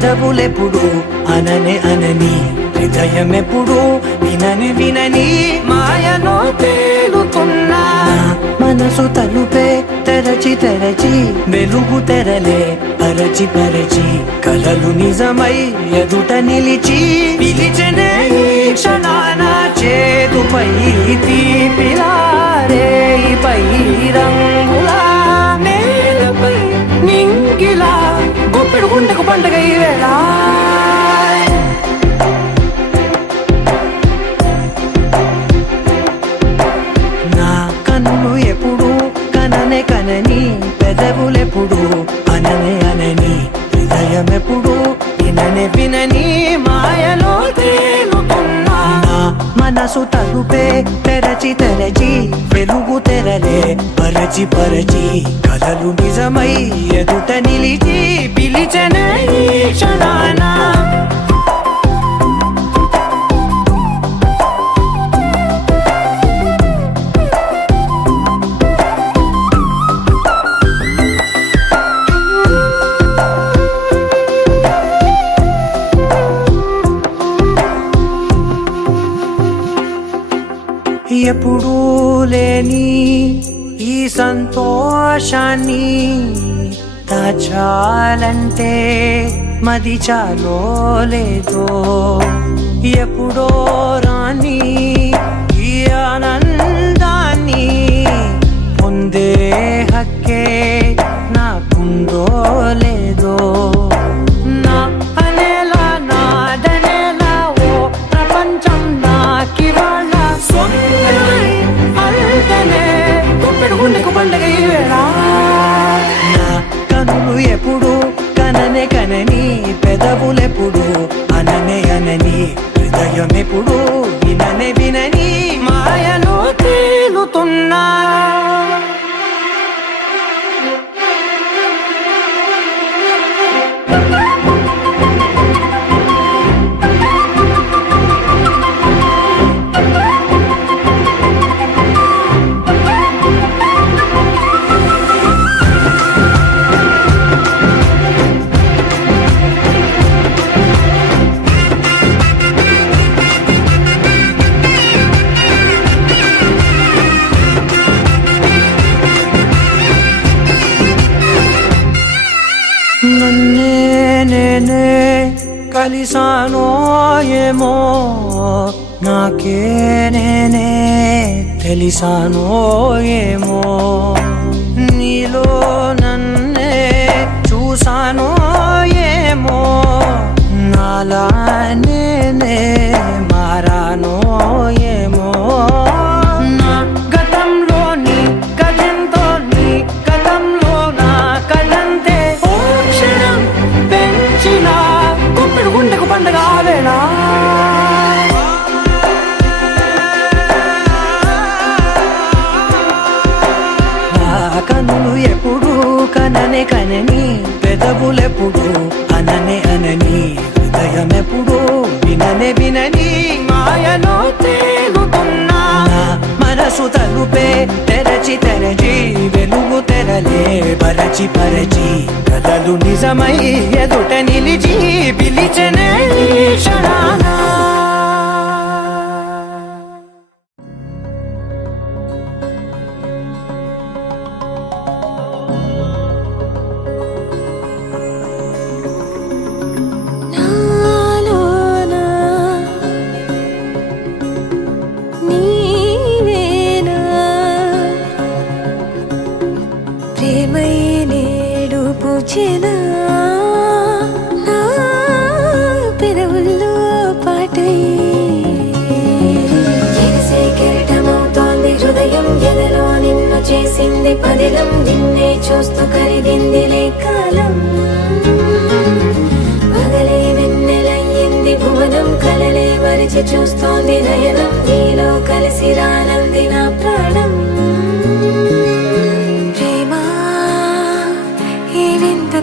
పెదవులెప్పుడు అననే అనని హృదయమెప్పుడు వినని వినని మాయలో తేలుతున్నా మనసు తలుపే తెరచి తెరచి వెలుగు తెరలే పరచి పరచి కలలు నిజమై ఎదుట నిలిచి పిలిచెనే క్షణాన చేతుపై తీపిలారే పై రంగులా నేలపై నింగిలా గుప్పెడు గుండెకు పండగ ఈ వేళ నా కన్నులు ఎప్పుడు కననే కనని పెదవులెప్పుడు అననే అనని హృదయమెప్పుడు విననే వినని మాయలో తేలుతున్నా మనసు తలుపే తెరచి తెరచి వెలుగు తెరలే పరచి పరచి కలలు నిజమై ఎదుట నిలిచి పిలిచెనే ఈ క్షణాన ఎప్పుడూ లేని ఈ సంతోషాన్ని దాచాలంటే మది చాలో లేదో ఎప్పుడో రాని ఈ ఆనందాన్ని పొందే హక్కే నాకుందో లేదో నా అనేలా నాదనేలా ఓ ప్రపంచం నాకివాళ్ళ గుండెకు పండగ ఈ వేళ నా కనులు ఎప్పుడు కననే కనని పెదవులెప్పుడు అననే అనని హృదయం ఎప్పుడు విననే వినని మాయలో తేలుతున్నా నన్నే నేనే కలిసానో ఏమో నాకే నేనే తెలిసానో ఏమో నీలో నన్నే చూసానో ఏమో నాలా నేనే మారానో ఏమో నా గతంలోని గతంతో నీ గతంలో నా కదంతే గుండెకు పండగ ఆవేళ కనులు ఎప్పుడు కననే కనని పెదవులెప్పుడు అననే అనని హృదయం ఎప్పుడు విననే వినని మాయలో కలలే పరచి పరచి కలలు నిజమై ఎదుట నిలిచి పిలిచనే ఈ క్షణాన పెదవుల్లో పాటై ఎగసే కెరటమవుతోంది హృదయం ఎదలో నిన్ను చేసింది పదిలం నిన్నే చూస్తూ కరిగిందిలే కాలం పగలే వెన్నెలయ్యింది భువనం కలలే మరిచి చూస్తోంది నయనం నీలో కలిసి రానంది నా ప్రాణం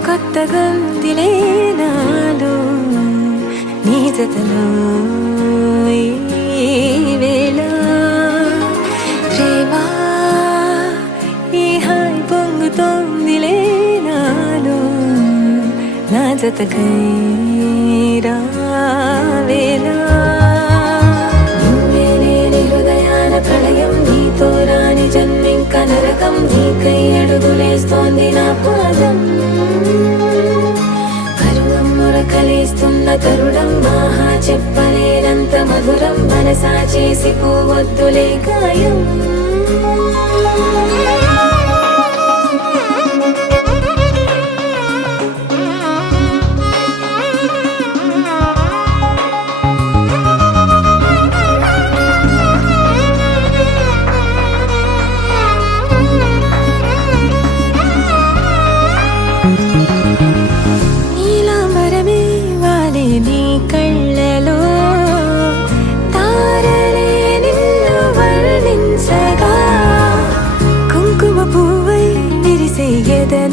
కొత్తగా ఉందిలే నాలో నీ జతలో ఈ వేళ ప్రేమ ఈ హాయి పొంగుతోందిలే నాలో నా జతకై రావేళ నువ్వే లేని హృదయాన ప్రళయం నీతో రాని జన్మింక నరకం నీకై అడుగులేస్తోంది నా పాదం కలిస్తున్న తరుణం మహా చెప్పలేనంత మధురం మనసా చేసి పోవద్దులే గాయం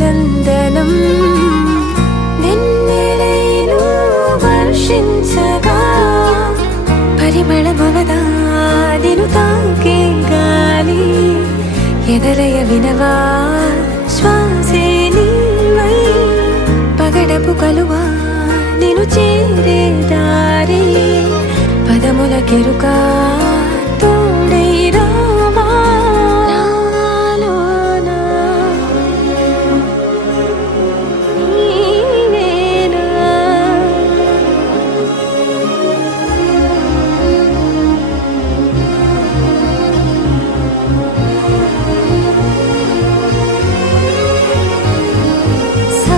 నందనం వెన్నెలైను వర్షించగా పరిమళమవదా నిను తాకే గాలి ఎదలయ వినవా శ్వాసే నీవై పగడపు కలువా నిను చేరే దారి పదముల కెరుకా తోడై రావా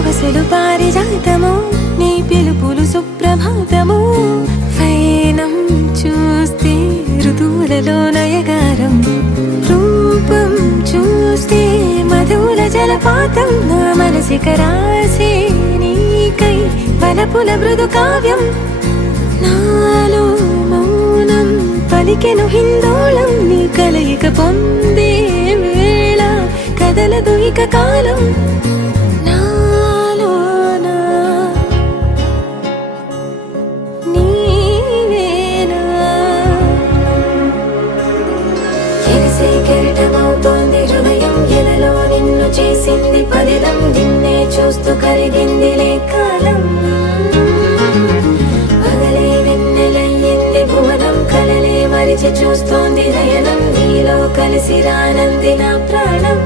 సవసలు పారిజాతము నీ పిలుపులు సుప్రభాతము ఫైనం చూస్తే ఋతువులలో నయగారం రూపం చూస్తే మధుల జలపాతం నా మనసిక రాసే నీకై వలపుల మృదు కావ్యం నాలో మౌనం పలికెను హిందోళం నీ కలయిక పొందే వేళ కదలదు ఇక కాలం హృదయం ఎదలో నిన్ను చేసింది పదిలం నిన్నే చూస్తూ కరిగిందిలే కాలం పగలే వెన్నెలయ్యింది భువనం కలలే మరిచి చూస్తోంది నయనం నీలో కలిసి రానంది నా ప్రాణం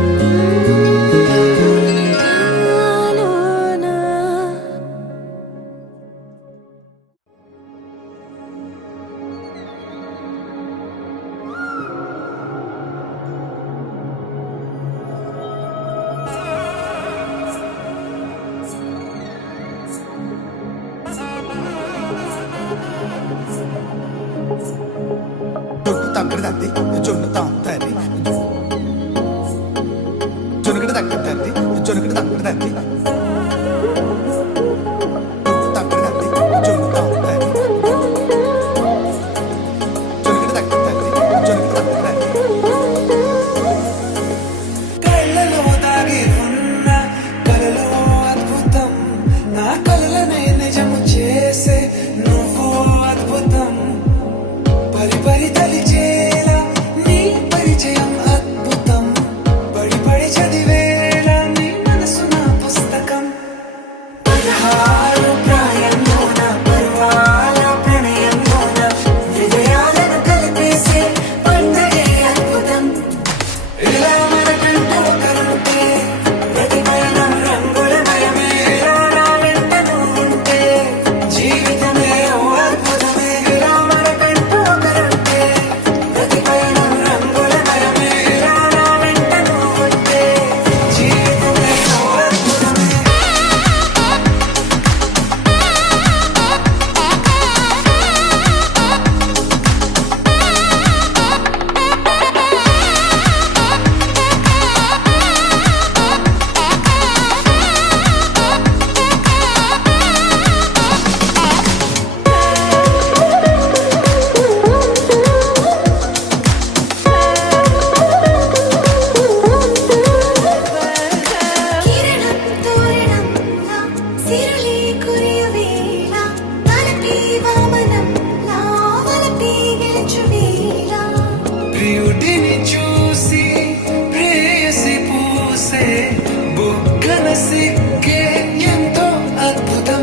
పరిచయం అద్భుతం పడి పడి చదివేళ ప్రియుడిని చూసి ప్రేయసి పూసే బుగ్గన సిగ్గే ఎంతో అద్భుతం.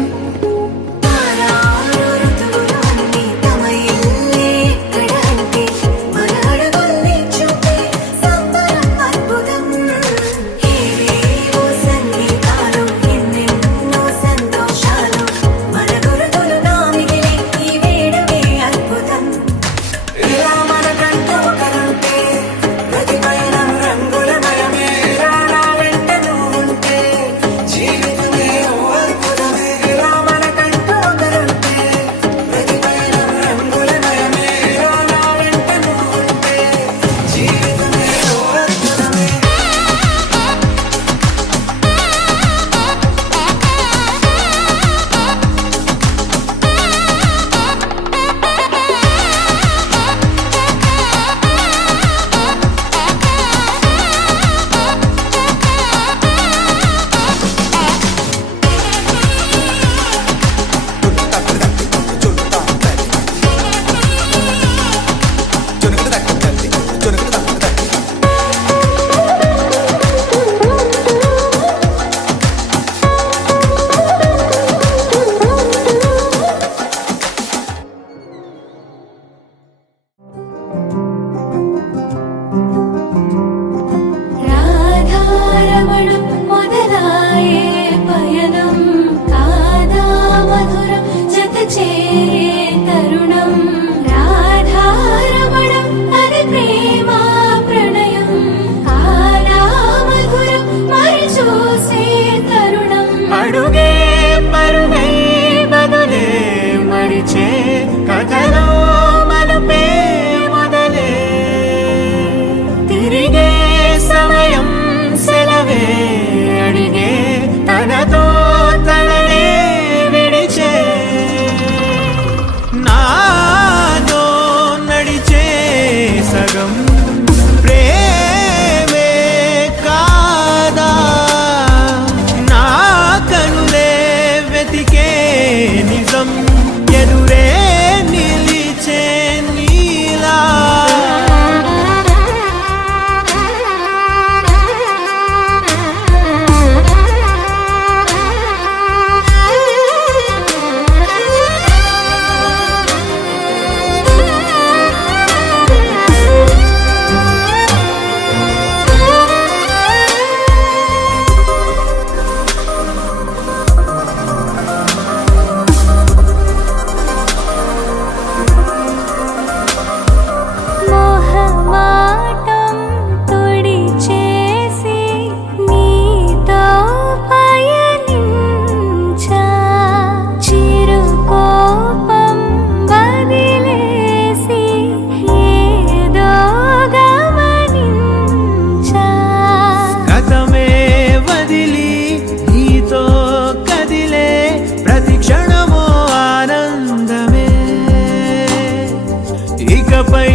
ఇకపై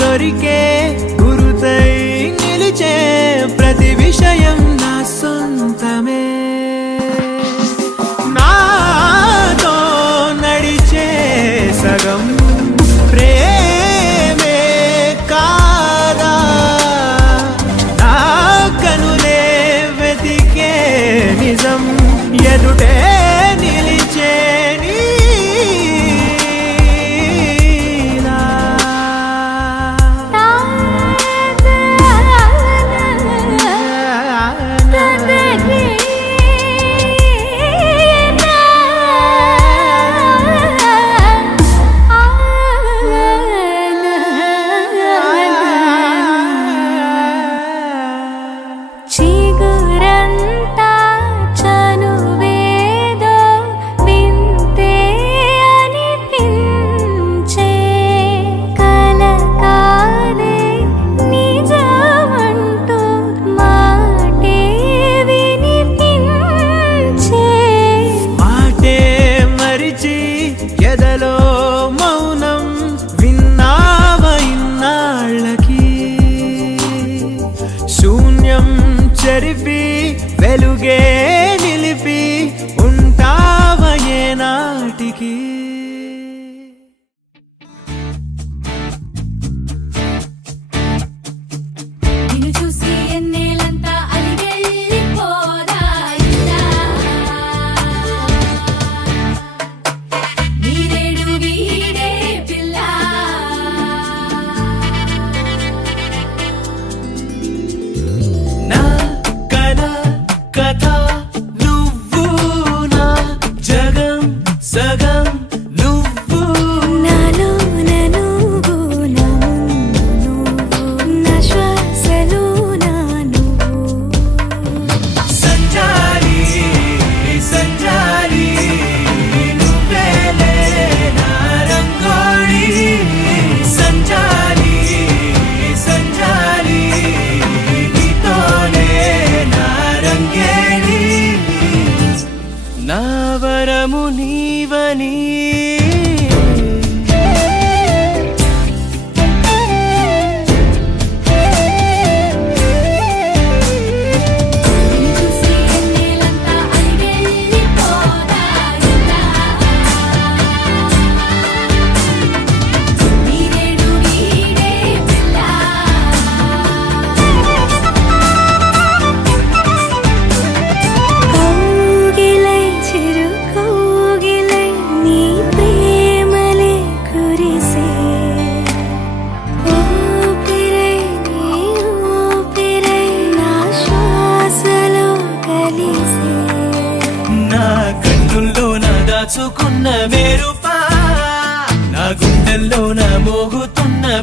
దొరికే గురుతై నిలిచే ప్రతి విషయం నా సొంతమే. నాతో నడిచే సగం ప్రేమే కాదా, నా కనులే వెతికే నిజం ఎదుటే నిలిచే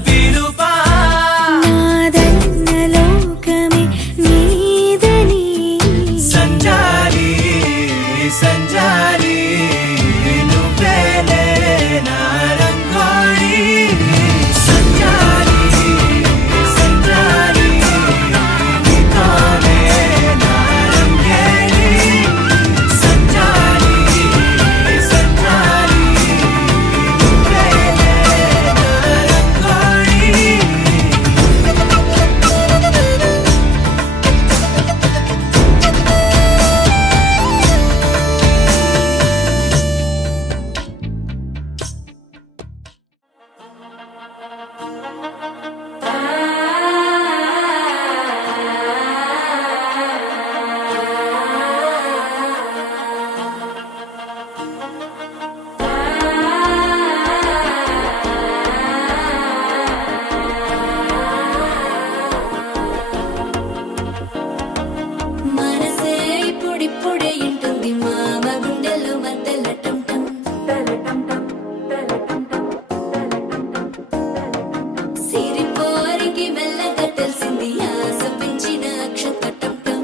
పిలుపా నాదన్న లోకమే నీదని సంజారి సంజారి నువ్వేలే నా రంగోళి సంజారి సంజారి నీతోనే నా రంగేలి సంజారి సంజారి నువ్వేలే నా రంగోళి మనసే ఇప్పుడిప్పుడే ఇంటుంది మామ గుండెల్లో మధ్యల టం టం సిరిపోరికి మెల్లగా తెలిసింది ఆశ పెంచిన అక్షతటం టం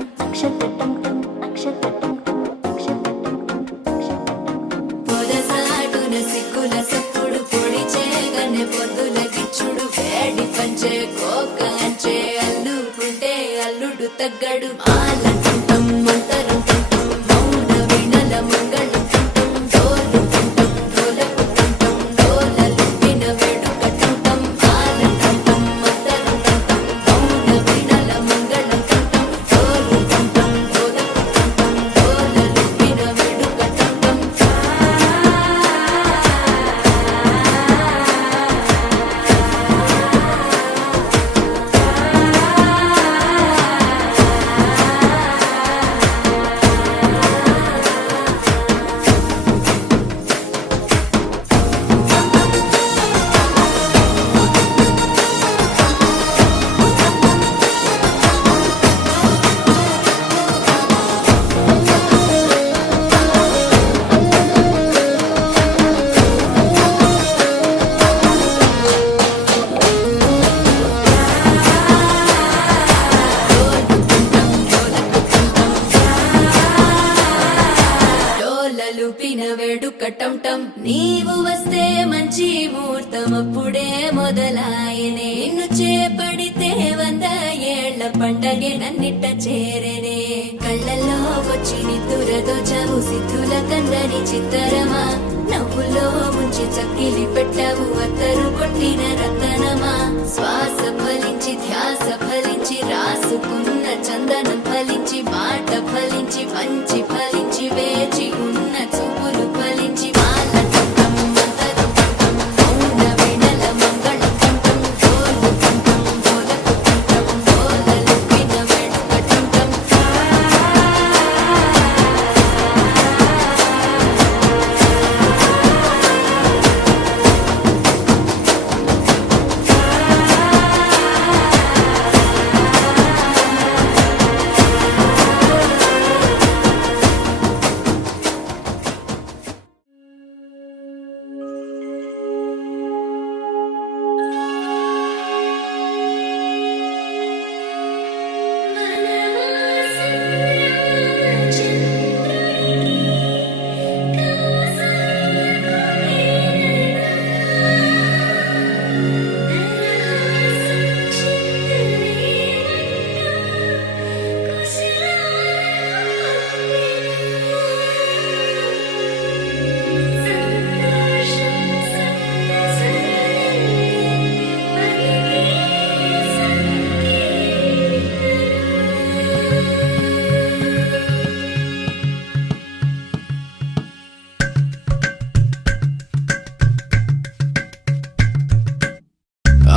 పొదసాటున సిగ్గుల సప్పుడు పొడి చేయగానే పొద్దుల గిచ్చుడు వేడి పంచే కోక అంచే అల్లుకుంటే అల్లుడు తగ్గడు మాల టుంటం మంతరం టుంటం మౌన వినల మంగళం టుంటం డోలు టుంటం డోలకు టుంటం డోలలు విన వేడుక టుంటం మాల టుంటం మంతరం టుంటం మౌన వినల మంగళం టుంటం డోలు టుంటం డోలకు టుంటం డోలలు విన వేడుక టుంటం డోలలు పిన వేడుక టం టం నీవు వస్తే మంచి ముహూర్తం అప్పుడే మొదలాయనే నిన్ను చేపడితే 100 ఏళ్ల పండగే నన్నిట్ట చేరనే కళ్ళల్లో వచ్చి నిద్దురతో చవు సిద్ధుల కందని చిత్తరమా నవ్వులో ముంచి చక్కిలి పెట్టావు అత్తరు కొట్టిన రతనమా శ్వాస ఫలించి ధ్యాస ఫలించి రాసుకున్న చందనం ఫలించి మాట ఫలించి మంచి ఫలించి వేచి ఉన్న చూపులు ఫలించి మాల టుంటం మంతరం టుంటం మౌన వినల మంగళం టుంటం డోలు టుంటం డోలకు టుంటం డోలలు విన వేడుక టుంటం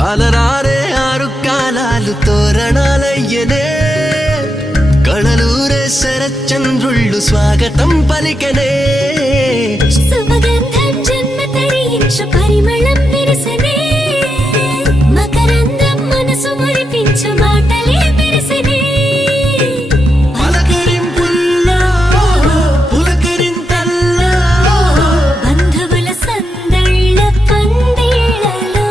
అలరారే ఆరు కాలాలు తోరణాలయ్యనే కళలూరే శరచంద్రుళ్ళు స్వాగతం పలికనే సుమగంధం జన్మ తరించు పరిమళం విరసనే మకరందం మనసు మురిపించు మాటలే విరసనే పలకరింపుల్లో పులకరింతల్లో బంధువుల సందళ్ళ పందిళ్ళలో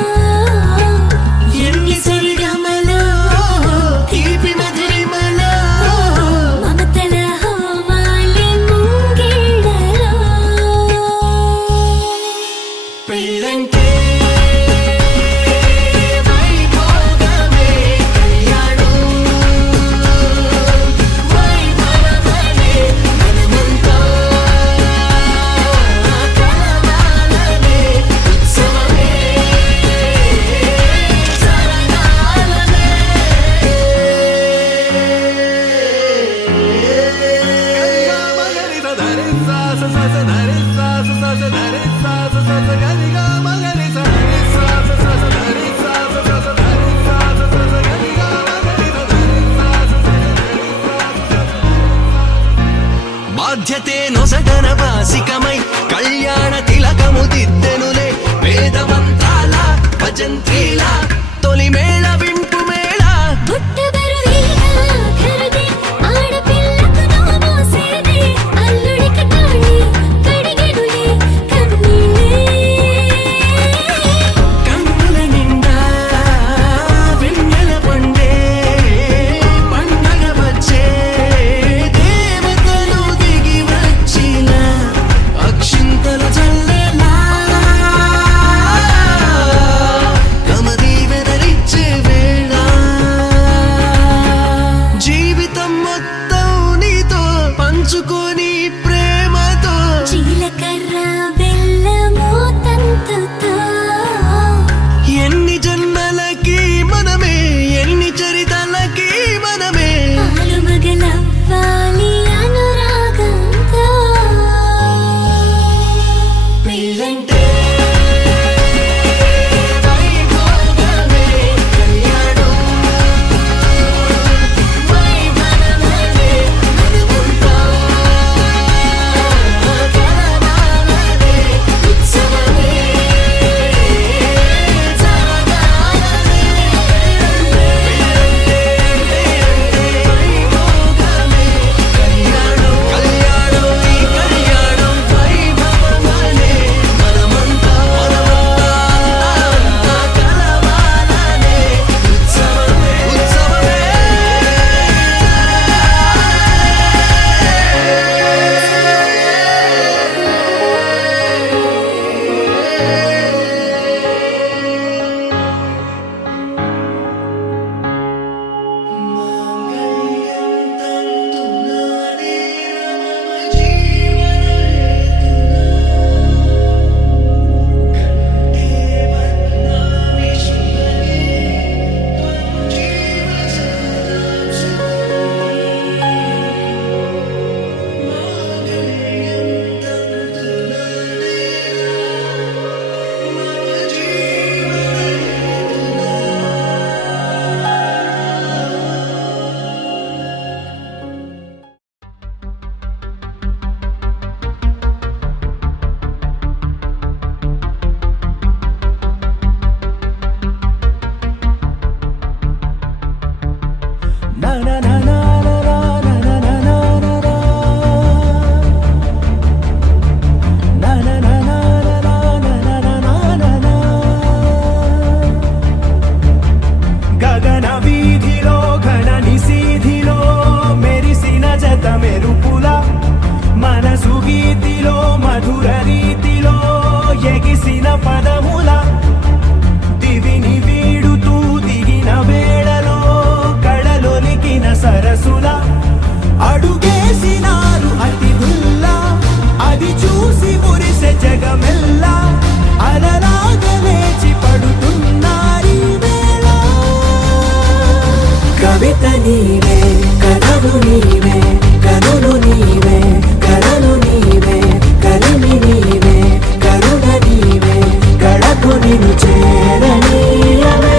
నీవే కథలు నీవే కనులు నీవే కలలు నీవే కలిమి నీవే కరుణ నీవే గడకు నిన్ను చేరనీయవే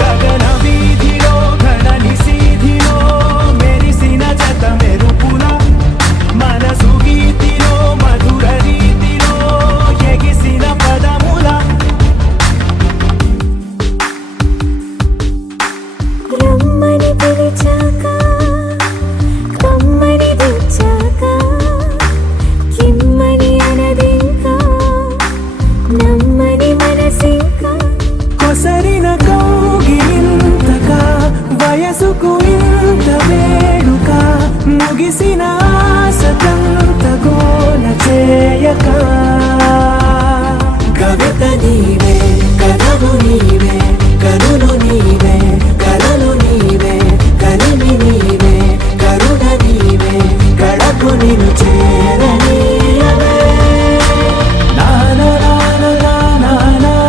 గగన వీధిలో ఘనని సీధిలో మెరిసిన జత మెరుపుల మనసు గీతిలో మధుర రీతిలో ఎగిసిన పదముల రమ్మని పిలిచాక కమ్మని తెచ్చాక కిమ్మని అనదింకా నమ్మని మనసింకా కొసరిన కౌగిలింతగా వయసుకు ఇంత వేడుక ముగిసిన ఆశతంత గోల చేయక కవిత నీవే కథలు నీవే కనులు నీవే కలలు నీవే కలిమి నీవే కరుణ నీవే గడకు నిన్ను చేరనీయవే నానా నానా నానా నానా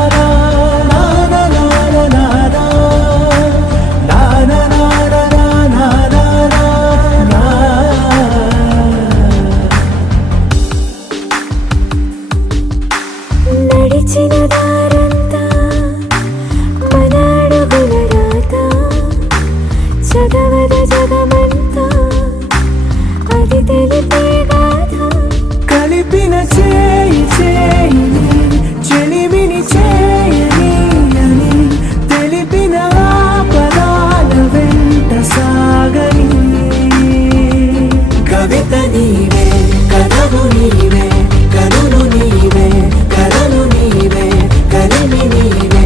నానా నానా నానా నానా నడిచిన దారంతా మన అడుగుల రాత చదవద జగమంతా అది తెలిపే గాథ కలిపిన చేయి చేయిని చెలిమిని చేయని అని తెలిపిన ఆ పదాల వెంట సాగని కవిత నీవే కథలు నీవే కనులు నీవే కలలు నీవే కలిమి నీవే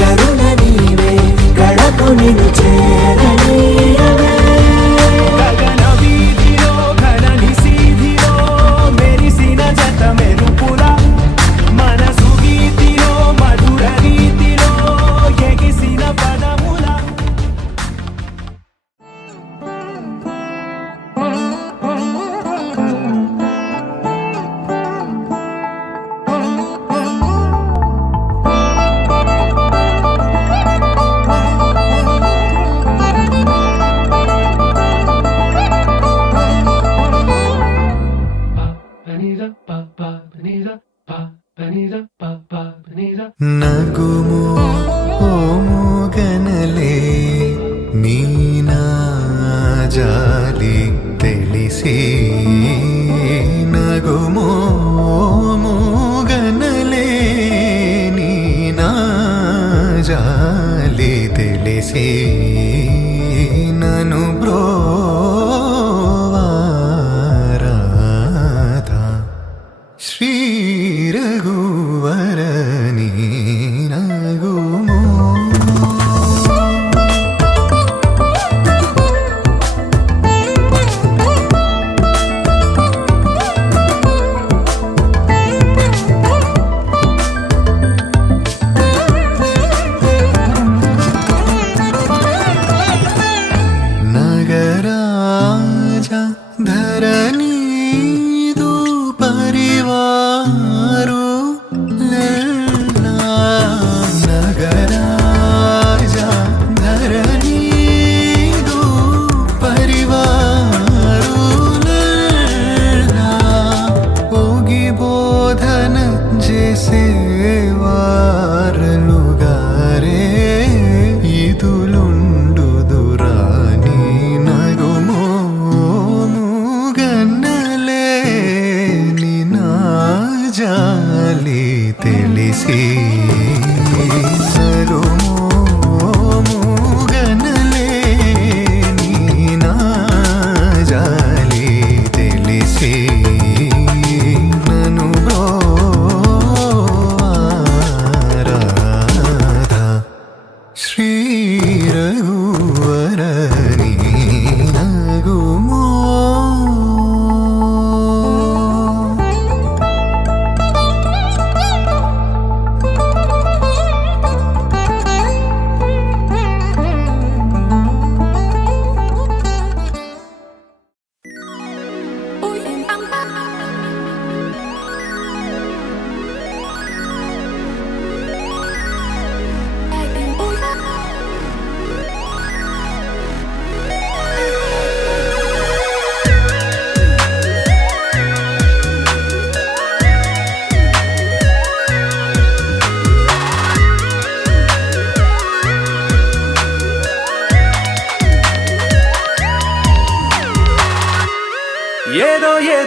కరుణ నీవే గడకు నిన్ను చేరనీయవే గగన వీధిలో ఘనని సీధిలో మెరిసిన జత మెరుపుల మనసు గీతిలో మధుర రీతిలో ఎగిసిన పదముల నగుము ఓ మూగనలే నీనా జాలి తెలిసి నగుము ఓ మూగనలే నీనా జాలి తెలిసి నను బ్రోవారాధా శ్రీ రఘువరని నగుమో నగర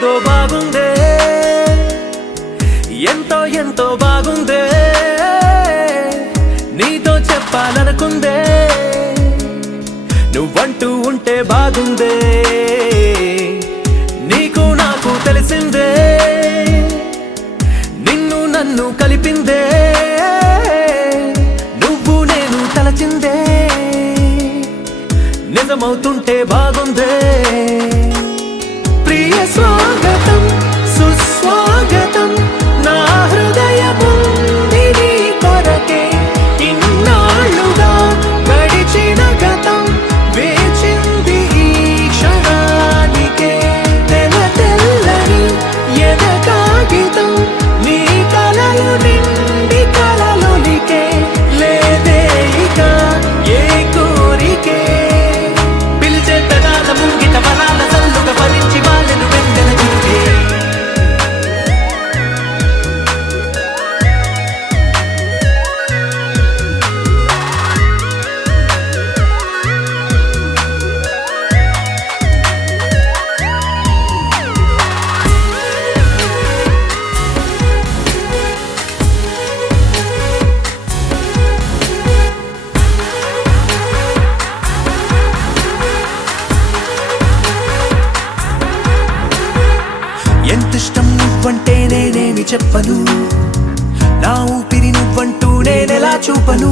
ఏదో బాగుందే ఎంతో ఎంతో బాగుందే నీతో చెప్పాలనుకుందే నువ్వంటూ ఉంటే బాగుందే నీకు నాకు తెలిసిందే నిన్ను నన్ను కలిపిందే నువ్వు నేను తలచిందే నిజమవుతుంటే బాగుందే ప్రియ స్వాగతం సుస్వాగతం నా హృదయముంది నీ కొరకే ఇన్నాళ్ళుగా గడిచిన గతం వేచింది ఈ క్షణానికే తెల్ల తెల్లని ఎద కాగితం నీ కలలు నిండి కలలొలికే లేదే ఇక ఏ కోరికే పిలిచే పెదాల ముంగిట వరాల సల్లుగా భరించి వాళ్ళను వెంటన చూపే ఎంతిష్టం నువ్వంటే నేనేమి చెప్పను నా ఊపిరి నువ్వంటూ నేనెలా చూపను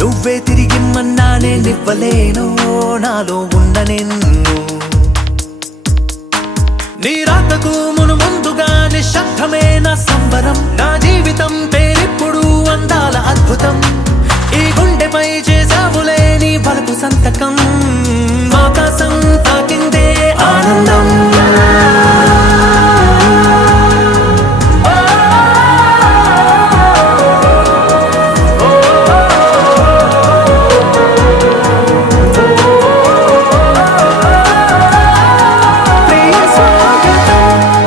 నువ్వే తిరిగిమ్మన్నా నేనివ్వలేను నాలో ఉన్న నిన్ను నీ రాకకు మును ముందుగా నిశ్శబ్దమే నా సంబరం నా జీవితం పేరిప్పుడు అందాల అద్భుతం ఈ గుండెపై చేసావులే నీ బలపు సంతకం ఆకాశం తాకిందే ఆనందం ప్రియ స్వాగతం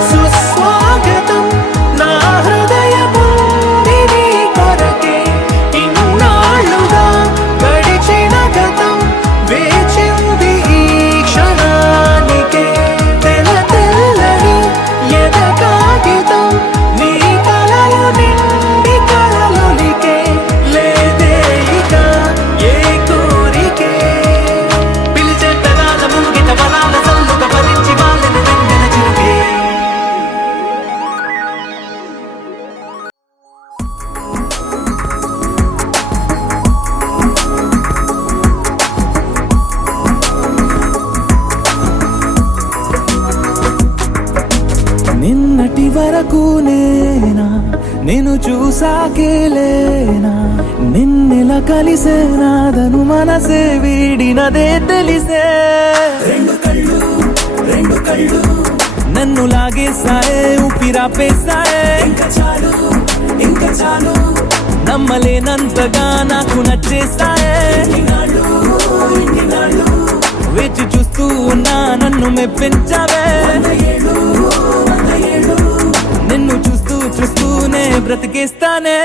సుస్వాగతం నా హృదయముంది నీ కొరకే ఇన్నాళ్ళుగా గడిచిన గతం వేచింది ఈ క్షణానికే తెల్ల తెల్లని ఎద కాగితం నీ కలలు నిండి కలలొలికే లేదే ఇక ఏ కోరికే పిలిచే పెదాల ముంగిట వరాల సల్లుగా భరించి వాళ్ళని వెంటన చూపే నిన్నటి వరకు నేనా నేను చూసాకేలేనా నిన్నెలా కలిసేనాదను మనసే వీడినదే తెలిసే రెండు కళ్ళు నన్ను లాగేసాయే ఊపిరాపేసాయే ఇంకా చాలు నమ్మలేనంతగా నాకు నచ్చేసాయే వేచి చూస్తూ ఉన్నా నన్ను మెప్పించావే నిన్ను చూస్తూ చూస్తూనే బ్రతికేస్తానే